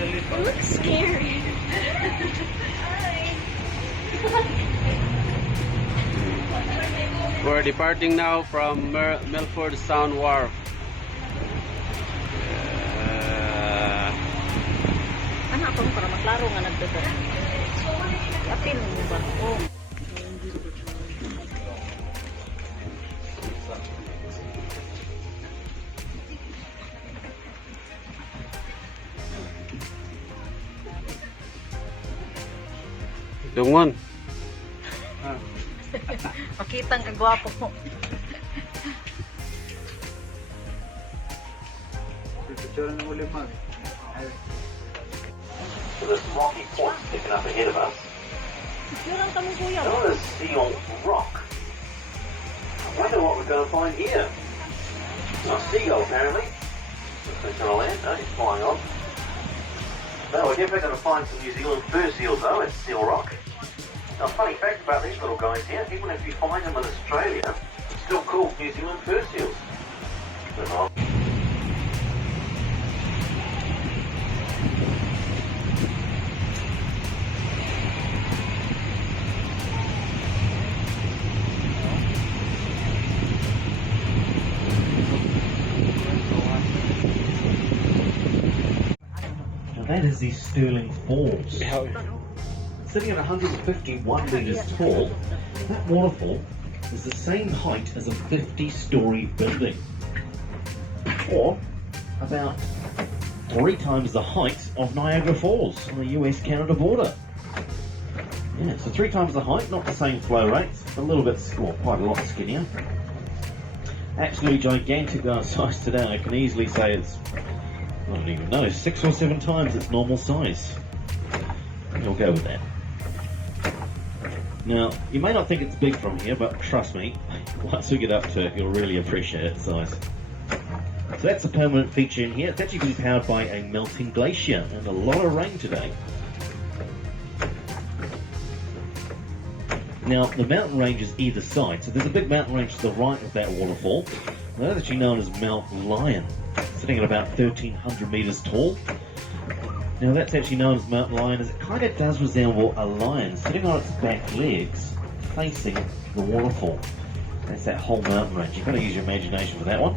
Looks scary. We're departing now from Milford Sound Wharf. Ano ako para maklaro nga nagdadala. Apil mo ba? Oh. Dungon. Pakitang kagwapo mo. Picture ng uliman. So there's rocky point sticking up ahead of us. Picturean kami kuya. Another seal rock. I wonder what we're going to find here. A seagull, apparently. Looks going to land. No, he's flying on. No, we're definitely going to find some New Zealand fur seals, though, at Seal Rock. Now, funny fact about these little guys here, even if you find them in Australia, it's still called New Zealand fur seals. But, that is the Stirling Falls. Sitting at 151 metres tall, that waterfall is the same height as a 50-storey building. Or about 3 times the height of Niagara Falls on the US-Canada border. Yeah, so 3 times the height, not the same flow rates, a little bit, well, quite a lot skinnier. Absolutely gigantic size today. I can easily say it's, I don't even know, 6 or 7 times its normal size. We'll go with that. Now, you may not think it's big from here, but trust me, once we get up to it, you'll really appreciate its size. So that's a permanent feature in here. It's actually been powered by a melting glacier and a lot of rain today. Now, the mountain range is either side. So there's a big mountain range to the right of that waterfall. That's actually known as Mount Lion, sitting at about 1,300 metres tall. Now that's actually known as Mount Lion as it kind of does resemble a lion sitting on its back legs facing the waterfall. That's that whole mountain range. You've got to use your imagination for that one.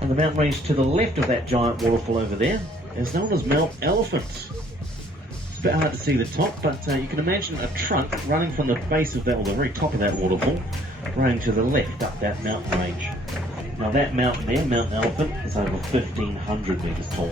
And the mountain range to the left of that giant waterfall over there is known as Mount Elephant. It's a bit hard to see the top, but you can imagine a trunk running from the base of that, or the very top of that waterfall, running to the left up that mountain range. Now that mountain there, Mount Elephant, is over 1,500 metres tall.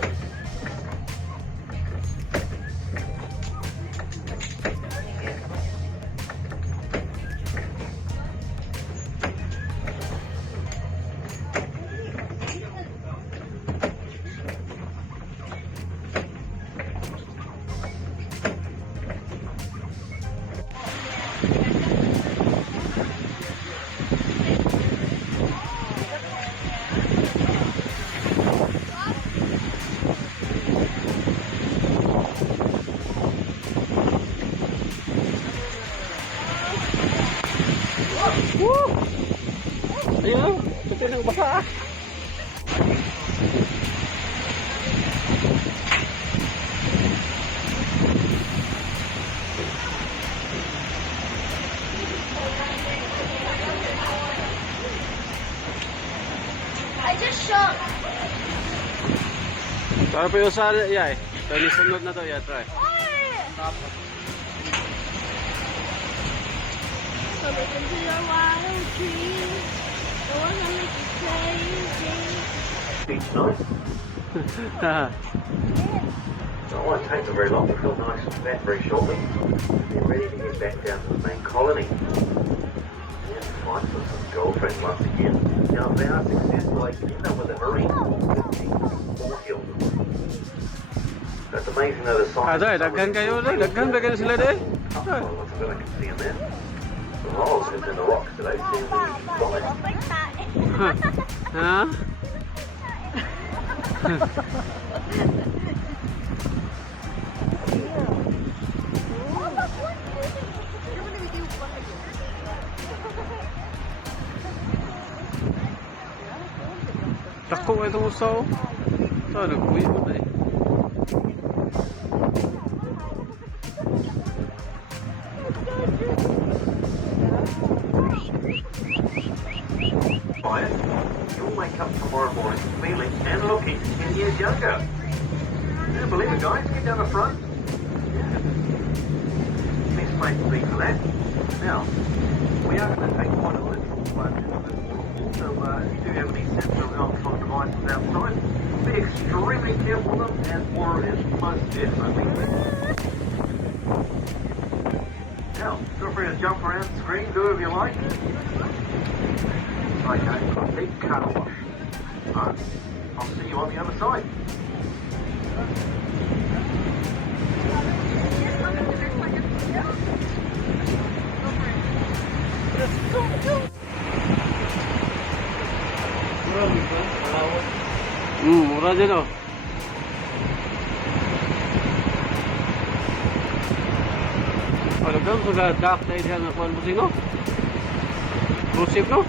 Ayun, ito nang basa. I just shot. Para pa yung sa iya eh. Tani sunod na to ya, try. So listen to your wild dreams. The one that makes you crazy. Beach night. It won't take them very long. We'll feel nice and fat very shortly. They're ready to get back down to the main colony. Yeah, find for some girlfriend once again. Now, if they are successful, they can end up with a marine more hill. That's amazing though, the size. Daghan kayo, daghan ba kayo sila deh? What's that I can see in there? The rolls in the rocks today. See if we can find it. Ha? Tako itong usaw. Ito, nagkuwi mo na eh. do believe it, guys. Get down the front. Yeah. Best place to be for that. Now, we are going to take quite a literal plunge into this waterfall, so if you do have any sensitive electronic devices outside, be extremely careful with them, as water is most definitely there. Now, feel free to jump around the screen, do whatever you like. Okay, big car wash. Alright, I'll see you on the other side. Murah je tu. Kalau kan sudah dark day dia nak buat musim tu. Cruise ship tu.